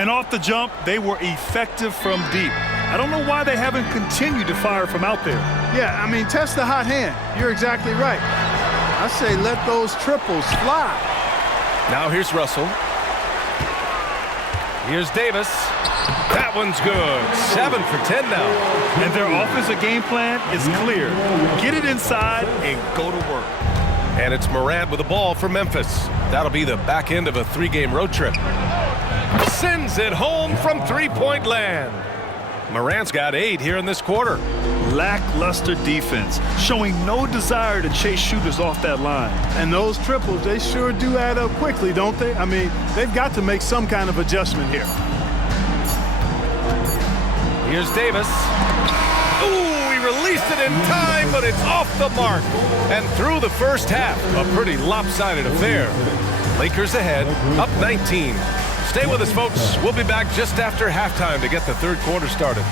And off the jump, they were effective from deep. I don't know why they haven't continued to fire from out there. Yeah, I mean, test the hot hand. You're exactly right. I say let those triples fly. Now here's Russell. Here's Davis. That one's good. 7 for 10 now. And their offensive game plan is clear. Get it inside and go to work. And it's Morant with the ball for Memphis. That'll be the back end of a 3-game road trip. Sends it home from three-point land. Morant's got 8 here in this quarter. Lackluster defense, showing no desire to chase shooters off that line. And those triples, they sure do add up quickly, don't they? I mean, they've got to make some kind of adjustment here. Here's Davis. Ooh, he released it in time, but it's off the mark. And through the first half, a pretty lopsided affair. Lakers ahead, up 19. Stay with us, folks. We'll be back just after halftime to get the third quarter started.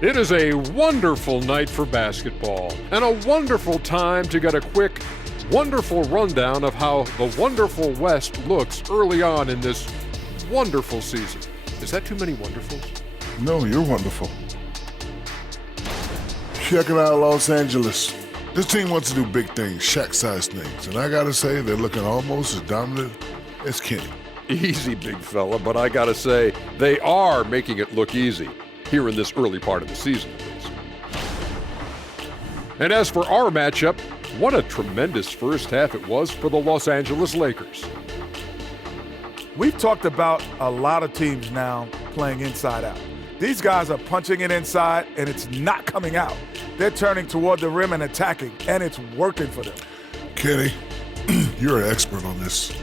It is a wonderful night for basketball and a wonderful time to get a quick, wonderful rundown of how the wonderful West looks early on in this wonderful season. Is that too many wonderfuls? No, you're wonderful. Check it out, Los Angeles. This team wants to do big things, Shaq-sized things, and I gotta say they're looking almost as dominant as Kenny. Easy, big fella, but I gotta say, they are making it look easy here in this early part of the season, at least. And as for our matchup, what a tremendous first half it was for the Los Angeles Lakers. We've talked about a lot of teams now playing inside out. These guys are punching it inside, and it's not coming out. They're turning toward the rim and attacking, and it's working for them. Kenny, you're an expert on this.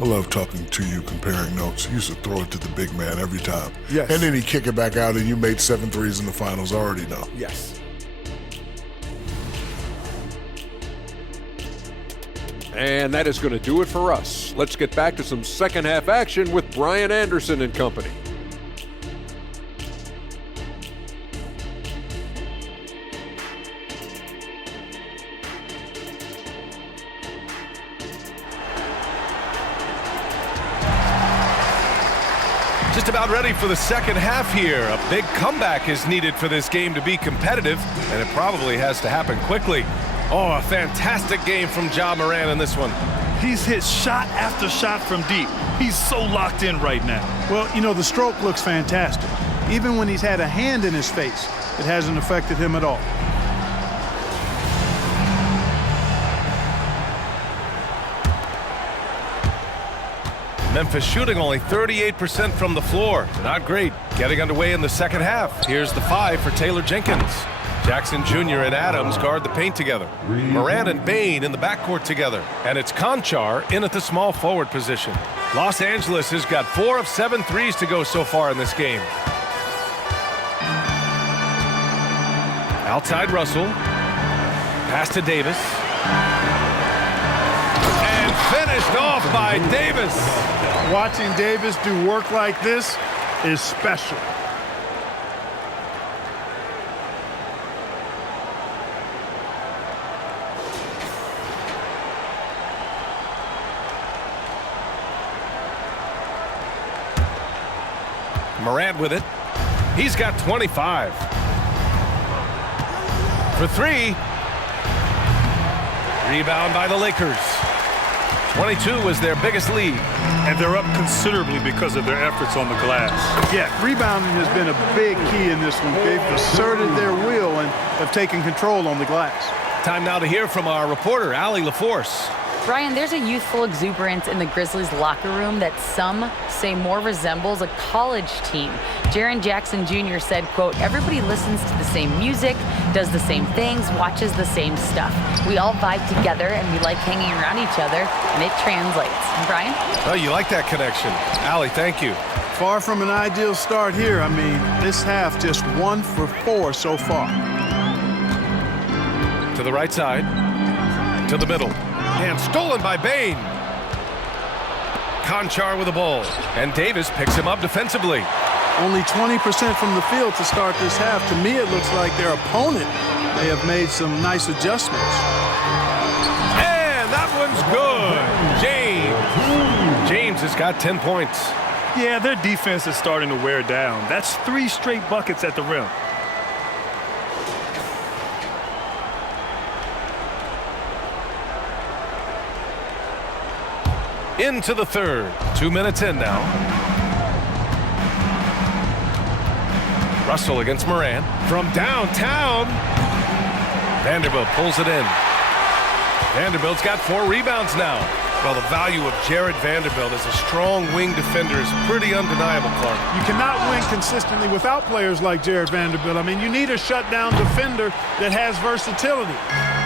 I love talking to you, comparing notes. You used to throw it to the big man every time. Yes. And then he'd kick it back out, and you made 7 threes in the finals. I already know. Yes. And that is going to do it for us. Let's get back to some second half action with Brian Anderson and company. Just about ready for the second half here. A big comeback is needed for this game to be competitive, and it probably has to happen quickly. Oh, a fantastic game from Ja Morant in this one. He's hit shot after shot from deep. He's so locked in right now. Well, you know, the stroke looks fantastic. Even when he's had a hand in his face, it hasn't affected him at all. Memphis shooting only 38% from the floor. Not great. Getting underway in the second half. Here's the 5 for Taylor Jenkins. Jackson Jr. and Adams guard the paint together. Morant and Bane in the backcourt together. And it's Conchar in at the small forward position. Los Angeles has got 4 of 7 threes to go so far in this game. Outside Russell. Pass to Davis. And finished off by Davis. Watching Davis do work like this is special. Morant with it. He's got 25. For 3. Rebound by the Lakers. 22 was their biggest lead. And they're up considerably because of their efforts on the glass. Yeah, rebounding has been a big key in this one. They've asserted their will and have taken control on the glass. Time now to hear from our reporter, Allie LaForce. Brian, there's a youthful exuberance in the Grizzlies locker room that some say more resembles a college team. Jaren Jackson Jr. said, quote, "Everybody listens to the same music, does the same things, watches the same stuff. We all vibe together and we like hanging around each other, and it translates." And Brian? Oh, you like that connection. Allie, thank you. Far from an ideal start here. I mean, this half just 1 for 4 so far. To the right side. To the middle. And stolen by Bane. Conchar with the ball. And Davis picks him up defensively. Only 20% from the field to start this half. To me, it looks like their opponent may have made some nice adjustments. And that one's good. James has got 10 points. Yeah, their defense is starting to wear down. That's 3 straight buckets at the rim. Into the third. 2 minutes in now. Russell against Moran. From downtown. Vanderbilt pulls it in. Vanderbilt's got 4 rebounds now. Well, the value of Jared Vanderbilt as a strong wing defender is pretty undeniable, Clark. You cannot win consistently without players like Jared Vanderbilt. I mean, you need a shutdown defender that has versatility.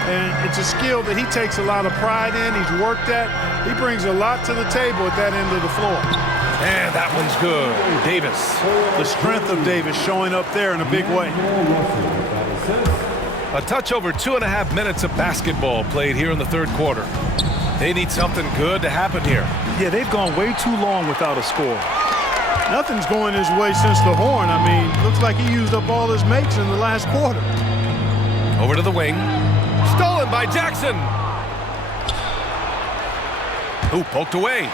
And it's a skill that he takes a lot of pride in. He's worked at. He brings a lot to the table at that end of the floor. And that one's good. Davis. The strength of Davis showing up there in a big way. A touch over 2.5 minutes of basketball played here in the third quarter. They need something good to happen here. Yeah, they've gone way too long without a score. Nothing's going his way since the horn. I mean, looks like he used up all his mates in the last quarter. Over to the wing. Stolen by Jackson. Who poked away.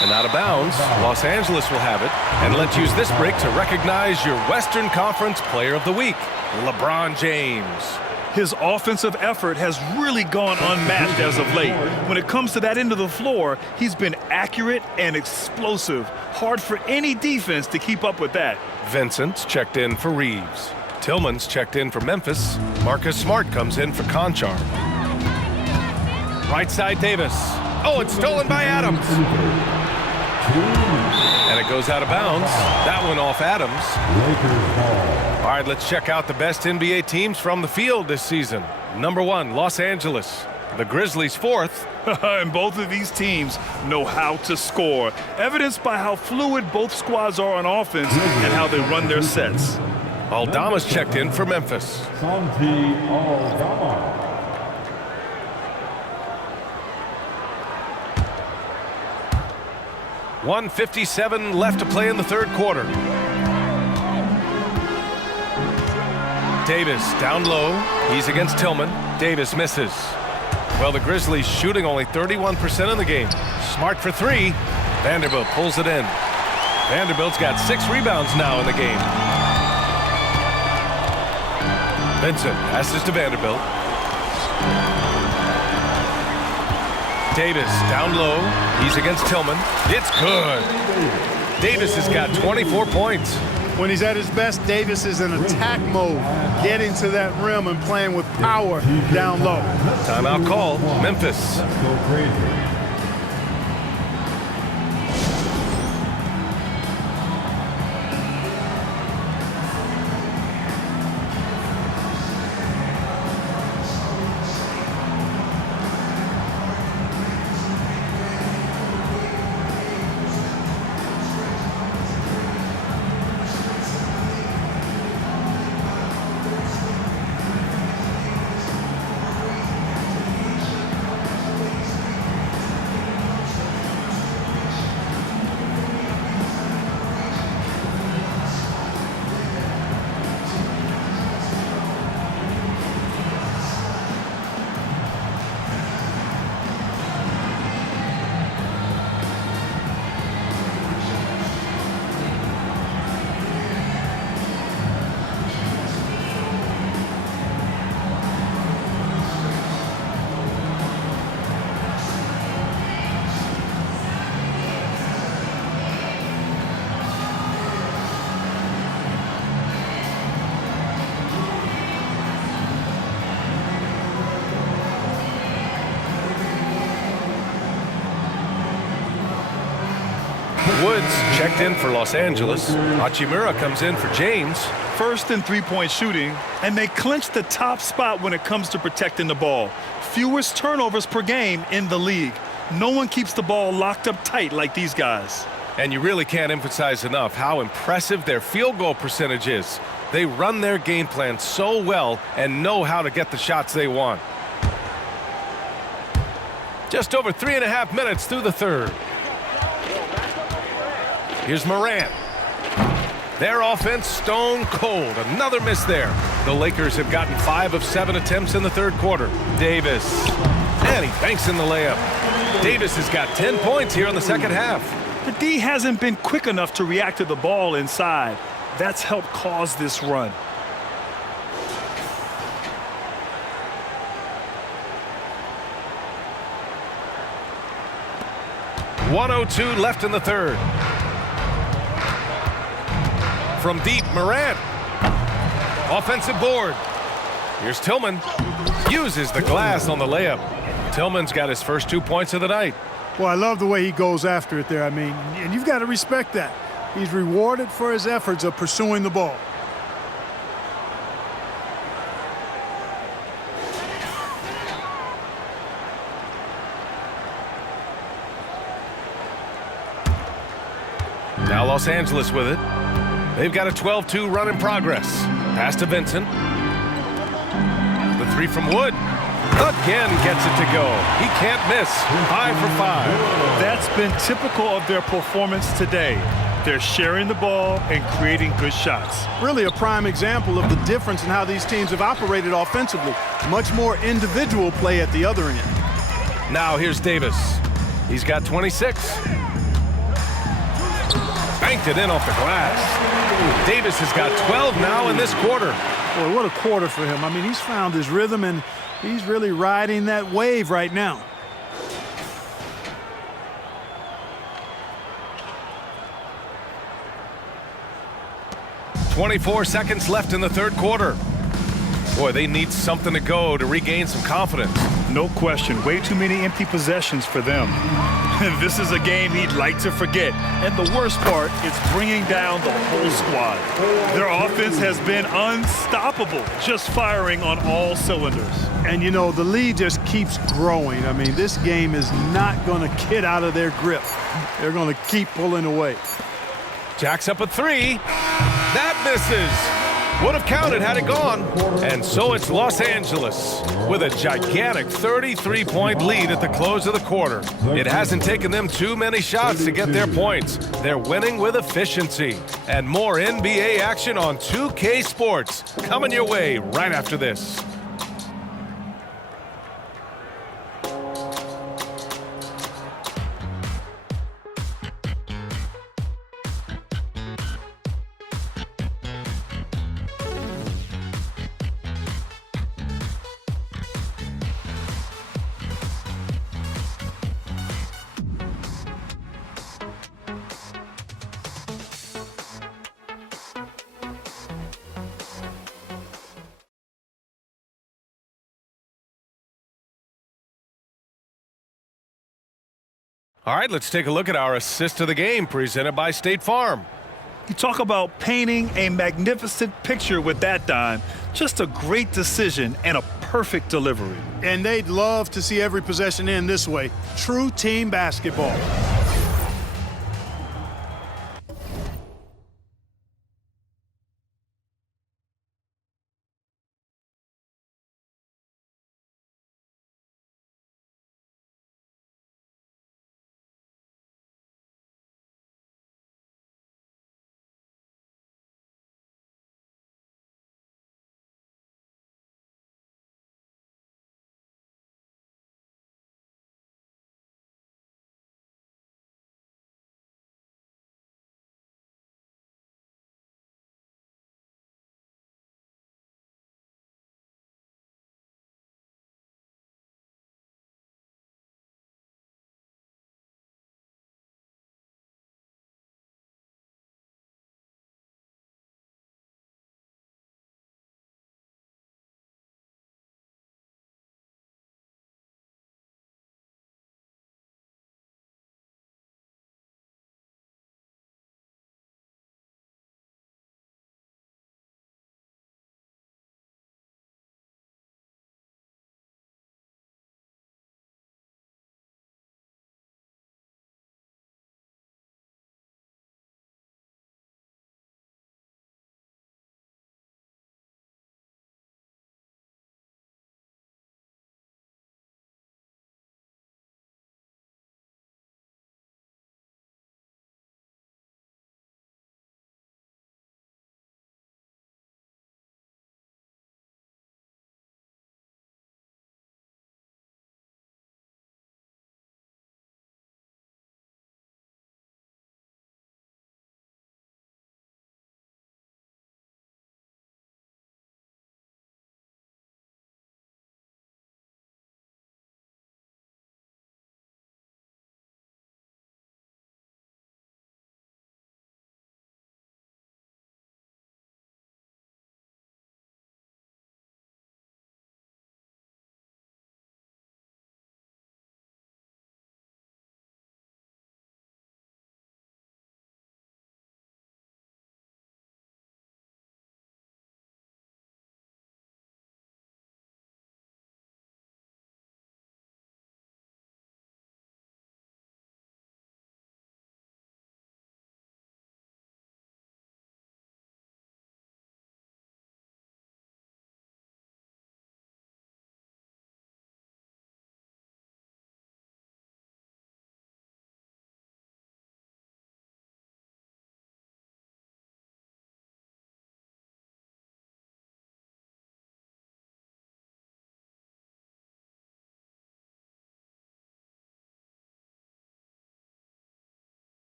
And out of bounds. Los Angeles will have it. And let's use this break to recognize your Western Conference Player of the Week, LeBron James. His offensive effort has really gone unmatched as of late. When it comes to that end of the floor, he's been accurate and explosive. Hard for any defense to keep up with that. Vincent's checked in for Reeves. Tillman's checked in for Memphis. Marcus Smart comes in for Conchar. Right side Davis. Oh, it's stolen by Adams. And it goes out of bounds. That one off Adams. All right, let's check out the best NBA teams from the field this season. Number 1, Los Angeles. The Grizzlies 4th. And both of these teams know how to score, evidenced by how fluid both squads are on offense and how they run their sets. Aldama's checked in for Memphis. Santi Aldama. 1:57 left to play in the third quarter. Davis down low. He's against Tillman. Davis misses. Well, the Grizzlies shooting only 31% in the game. Smart for 3. Vanderbilt pulls it in. Vanderbilt's got 6 rebounds now in the game. Vincent passes to Vanderbilt. Davis down low. He's against Tillman. It's good. Davis has got 24 points. When he's at his best, Davis is in attack mode, getting to that rim and playing with power down low. Timeout call, Memphis. Let's go crazy. Woods checked in for Los Angeles. Hachimura comes in for James. First in three-point shooting, and they clinch the top spot when it comes to protecting the ball. Fewest turnovers per game in the league. No one keeps the ball locked up tight like these guys. And you really can't emphasize enough how impressive their field goal percentage is. They run their game plan so well and know how to get the shots they want. Just over 3.5 minutes through the third. Here's Morant. Their offense stone cold. Another miss there. The Lakers have gotten 5 of 7 attempts in the third quarter. Davis. And he banks in the layup. Davis has got 10 points here in the second half. The D hasn't been quick enough to react to the ball inside. That's helped cause this run. .102 left in the third. From deep, Morant. Offensive board. Here's Tillman. Uses the glass on the layup. Tillman's got his first 2 points of the night. Well, I love the way he goes after it there. I mean, and you've got to respect that. He's rewarded for his efforts of pursuing the ball. Now Los Angeles with it. They've got a 12-2 run in progress. Pass to Vincent. The three from Wood. Again gets it to go. He can't miss. 5 for 5. That's been typical of their performance today. They're sharing the ball and creating good shots. Really a prime example of the difference in how these teams have operated offensively. Much more individual play at the other end. Now here's Davis. He's got 26. Banked it in off the glass. Davis has got 12 now in this quarter. Boy, what a quarter for him. I mean, he's found his rhythm, and he's really riding that wave right now. .24 seconds left in the third quarter. Boy, they need something to go to regain some confidence. No question. Way too many empty possessions for them. This is a game he'd like to forget. And the worst part is bringing down the whole squad. Their offense has been unstoppable, just firing on all cylinders. And, you know, the lead just keeps growing. I mean, this game is not going to get out of their grip. They're going to keep pulling away. Jacks up a three. That misses. Would have counted had it gone. And so it's Los Angeles with a gigantic 33-point lead at the close of the quarter. It hasn't taken them too many shots to get their points. They're winning with efficiency. And more NBA action on 2K Sports coming your way right after this. All right, let's take a look at our assist of the game presented by State Farm. You talk about painting a magnificent picture with that dime. Just a great decision and a perfect delivery. And they'd love to see every possession end this way. True team basketball.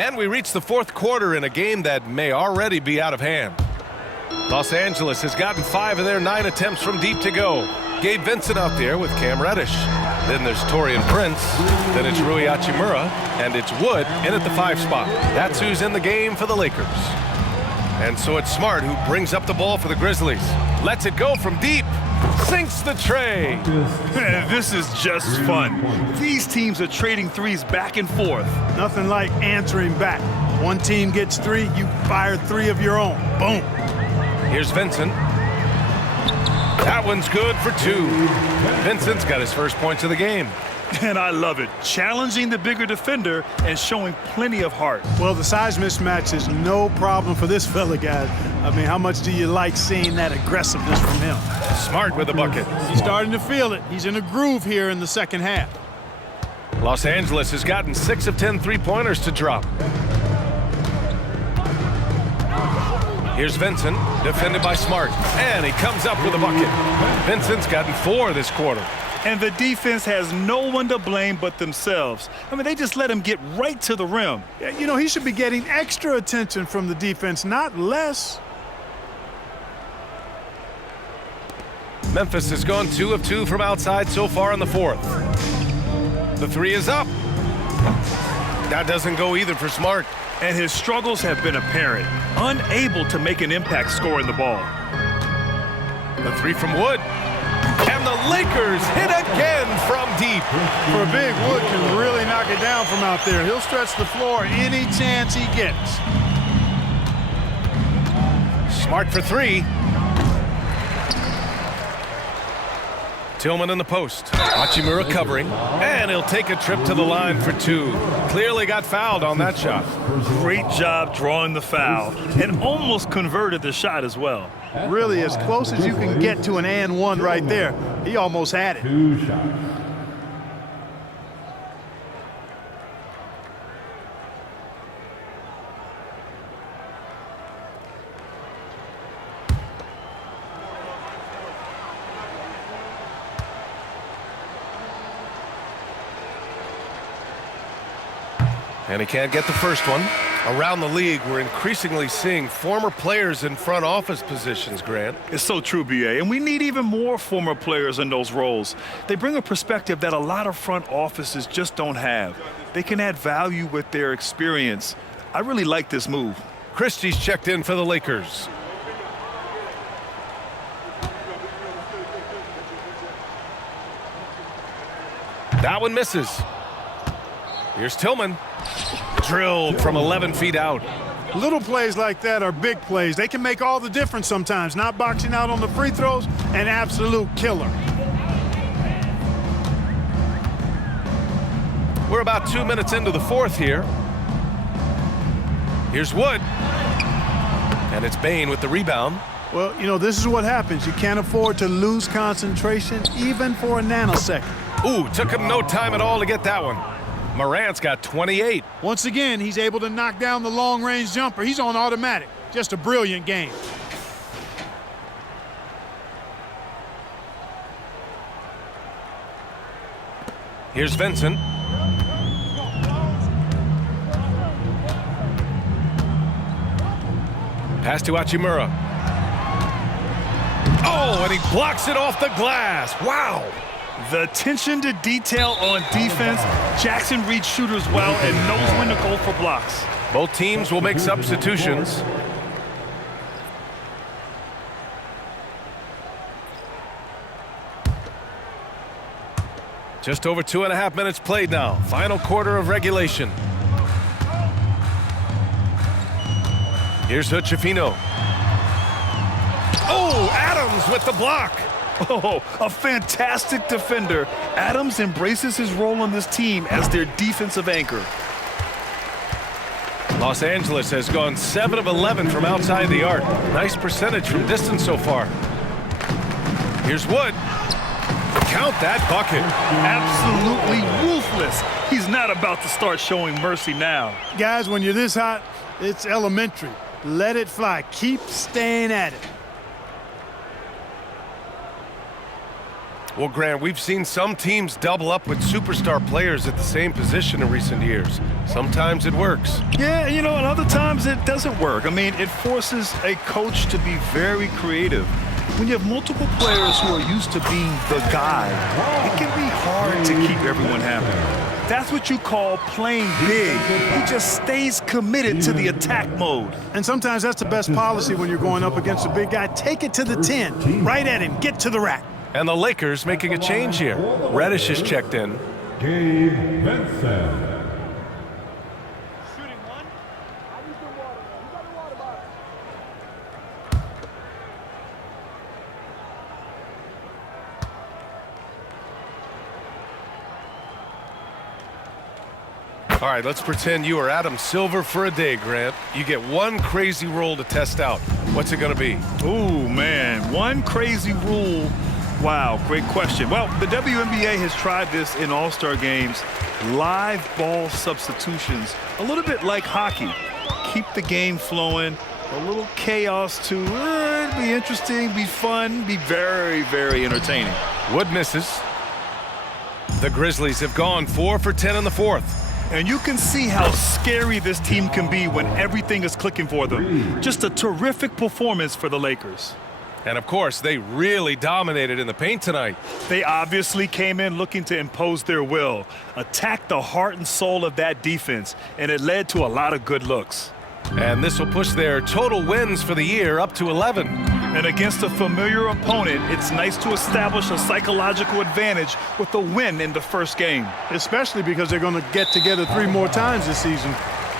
And we reach the fourth quarter in a game that may already be out of hand. Los Angeles has gotten 5 of their 9 attempts from deep to go. Gabe Vincent out there with Cam Reddish. Then there's Torian Prince. Then it's Rui Hachimura. And it's Wood in at the 5 spot. That's who's in the game for the Lakers. And so it's Smart who brings up the ball for the Grizzlies. Lets it go from deep. Sinks the tray. This is just fun. These teams are trading threes back and forth. Nothing like answering back. One team gets 3, you fire 3 of your own. Boom. Here's Vincent. That one's good for 2. Vincent's got his first points of the game. And I love it. Challenging the bigger defender and showing plenty of heart. Well, the size mismatch is no problem for this fella, guys. I mean, how much do you like seeing that aggressiveness from him? Smart with the bucket. He's starting to feel it. He's in a groove here in the second half. Los Angeles has gotten 6 of 10 3-pointers to drop. Here's Vincent, defended by Smart, and he comes up with a bucket. Vincent's gotten 4 this quarter. And the defense has no one to blame but themselves. I mean, they just let him get right to the rim. Yeah, you know, he should be getting extra attention from the defense, not less. Memphis has gone 2 of 2 from outside so far in the fourth. The 3 is up. That doesn't go either for Smart. And his struggles have been apparent. Unable to make an impact scoring the ball. The 3 from Wood. And the Lakers hit again from deep. For a big, Wood can really knock it down from out there. He'll stretch the floor any chance he gets. Smart for 3. Tillman in the post. Hachimura covering. And he'll take a trip to the line for 2. Clearly got fouled on that shot. Great job drawing the foul. And almost converted the shot as well. Really as close as you can get to an and 1 right there. He almost had it. 2 shots. And he can't get the first one. Around the league, we're increasingly seeing former players in front office positions, Grant. It's so true, B.A., and we need even more former players in those roles. They bring a perspective that a lot of front offices just don't have. They can add value with their experience. I really like this move. Christie's checked in for the Lakers. That one misses. Here's Tillman. Drilled from 11 feet out. Little plays like that are big plays. They can make all the difference sometimes. Not boxing out on the free throws, an absolute killer. We're about 2 minutes into the fourth here. Here's Wood. And it's Bane with the rebound. Well, you know, this is what happens. You can't afford to lose concentration even for a nanosecond. Ooh, took him no time at all to get that one. Morant's got 28. Once again, he's able to knock down the long-range jumper. He's on automatic. Just a brilliant game. Here's Vincent. Pass to Hachimura. Oh, and he blocks it off the glass. Wow. The attention to detail on defense. Jackson reads shooters well and knows when to go for blocks. Both teams will make substitutions. Just over 2.5 minutes played now. Final quarter of regulation. Here's Hood-Schifino. Oh, Adams with the block. Oh, a fantastic defender. Adams embraces his role on this team as their defensive anchor. Los Angeles has gone 7 of 11 from outside the arc. Nice percentage from distance so far. Here's Wood. Count that bucket. Absolutely ruthless. He's not about to start showing mercy now. Guys, when you're this hot, it's elementary. Let it fly. Keep staying at it. Well, Grant, we've seen some teams double up with superstar players at the same position in recent years. Sometimes it works. Yeah, and other times it doesn't work. I mean, it forces a coach to be very creative. When you have multiple players who are used to being the guy, it can be hard to keep everyone happy. That's what you call playing big. He just stays committed to the attack mode. And sometimes that's the best policy when you're going up against a big guy. Take it to the 10, right at him, get to the rack. And the Lakers making a change here. Reddish is checked in. Gabe Vincent. All right, let's pretend you are Adam Silver for a day, Grant. You get one crazy rule to test out. What's it going to be? Ooh, man, one crazy rule. Wow, great question. Well, the WNBA has tried this in All-Star games. Live ball substitutions, a little bit like hockey. Keep the game flowing, a little chaos too. It'd be interesting, be fun, be very, very entertaining. Wood misses. The Grizzlies have gone 4 for 10 in the fourth. And you can see how scary this team can be when everything is clicking for them. Just a terrific performance for the Lakers. And of course, they really dominated in the paint tonight. They obviously came in looking to impose their will, attack the heart and soul of that defense, and it led to a lot of good looks. And this will push their total wins for the year up to 11. And against a familiar opponent, it's nice to establish a psychological advantage with a win in the first game. Especially because they're going to get together 3 more times this season.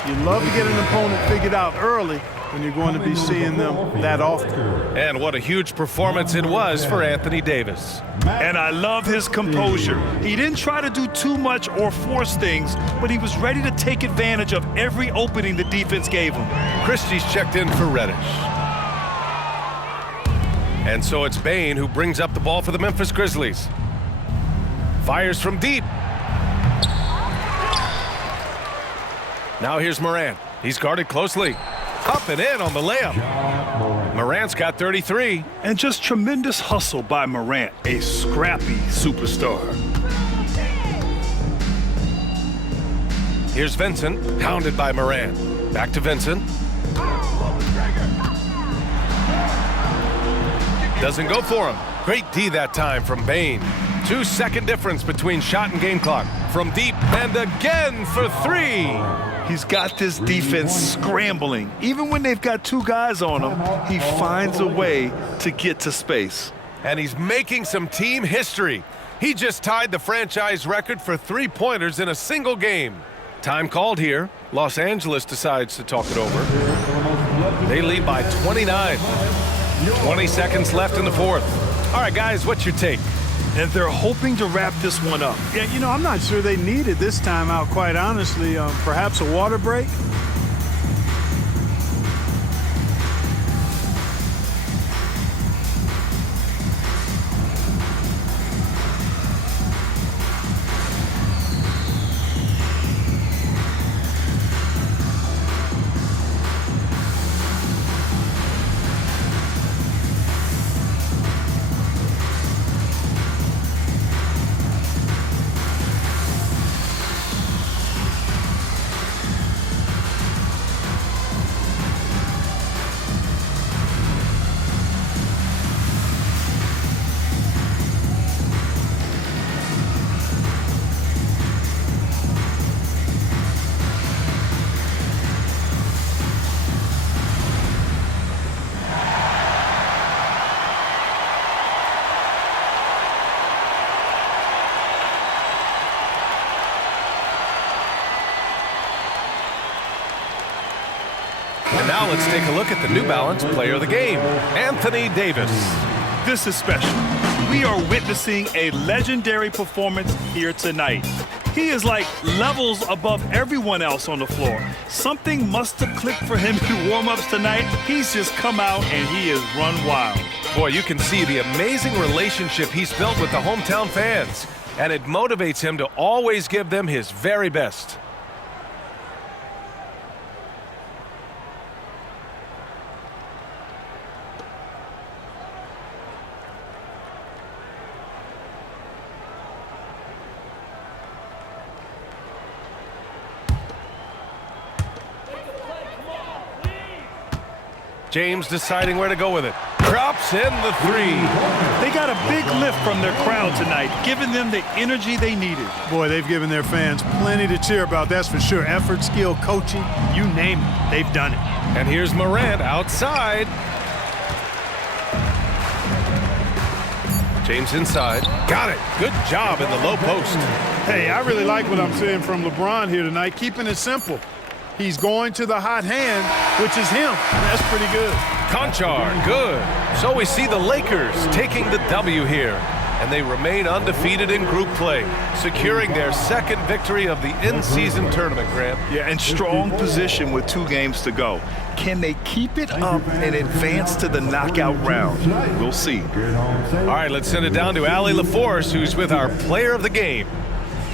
You love to get an opponent figured out early when you're going to be seeing them that often. And what a huge performance it was for Anthony Davis. And I love his composure. He didn't try to do too much or force things, but he was ready to take advantage of every opening the defense gave him. Christie's checked in for Reddish. And so it's Bane who brings up the ball for the Memphis Grizzlies. Fires from deep. Now here's Morant. He's guarded closely. Up and in on the layup. Morant's got 33. And just tremendous hustle by Morant, a scrappy superstar. Here's Vincent, hounded by Morant. Back to Vincent. Doesn't go for him. Great D that time from Bane. 2-second difference between shot and game clock. From deep and again for 3. He's got this defense scrambling. Even when they've got 2 guys on him, he finds a way to get to space. And he's making some team history. He just tied the franchise record for 3-pointers in a single game. Time called here. Los Angeles decides to talk it over. They lead by 29. 20 seconds left in the fourth. All right, guys, what's your take? And they're hoping to wrap this one up. Yeah, I'm not sure they needed this timeout, quite honestly. Perhaps a water break? And now let's take a look at the New Balance player of the game, Anthony Davis. This is special. We are witnessing a legendary performance here tonight. He is like levels above everyone else on the floor. Something must have clicked for him in warm-ups tonight. He's just come out and he has run wild. Boy, you can see the amazing relationship he's built with the hometown fans, and it motivates him to always give them his very best. James deciding where to go with it. Drops in the three. They got a big lift from their crowd tonight, giving them the energy they needed. Boy, they've given their fans plenty to cheer about, that's for sure. Effort, skill, coaching, you name it, they've done it. And here's Morant outside. James inside. Got it. Good job in the low post. Hey, I really like what I'm seeing from LeBron here tonight, keeping it simple. He's going to the hot hand, which is him. That's pretty good. Conchar, good. So we see the Lakers taking the W here, and they remain undefeated in group play, securing their second victory of the in-season tournament, Grant. Yeah, in strong position with 2 games to go. Can they keep it up and advance to the knockout round? We'll see. All right, let's send it down to Allie LaForce, who's with our player of the game.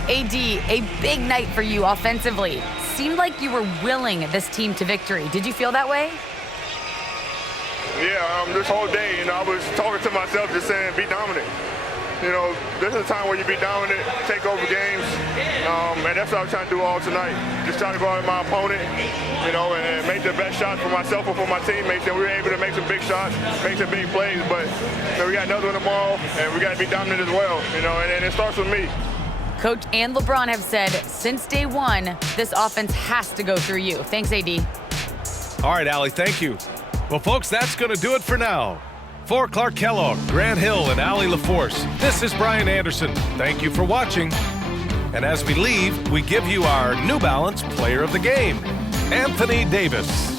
AD, a big night for you offensively. Seemed like you were willing this team to victory. Did you feel that way? Yeah, this whole day, I was talking to myself just saying, be dominant. This is a time where you be dominant, take over games, and that's what I was trying to do all tonight. Just trying to go out with my opponent, and make the best shots for myself and for my teammates. And we were able to make some big shots, make some big plays, but we got another one tomorrow, and we got to be dominant as well, and it starts with me. Coach and LeBron have said since day one, this offense has to go through you. Thanks, AD. All right, Allie, thank you. Well, folks, that's going to do it for now. For Clark Kellogg, Grant Hill, and Allie LaForce, this is Brian Anderson. Thank you for watching. And as we leave, we give you our New Balance Player of the Game, Anthony Davis.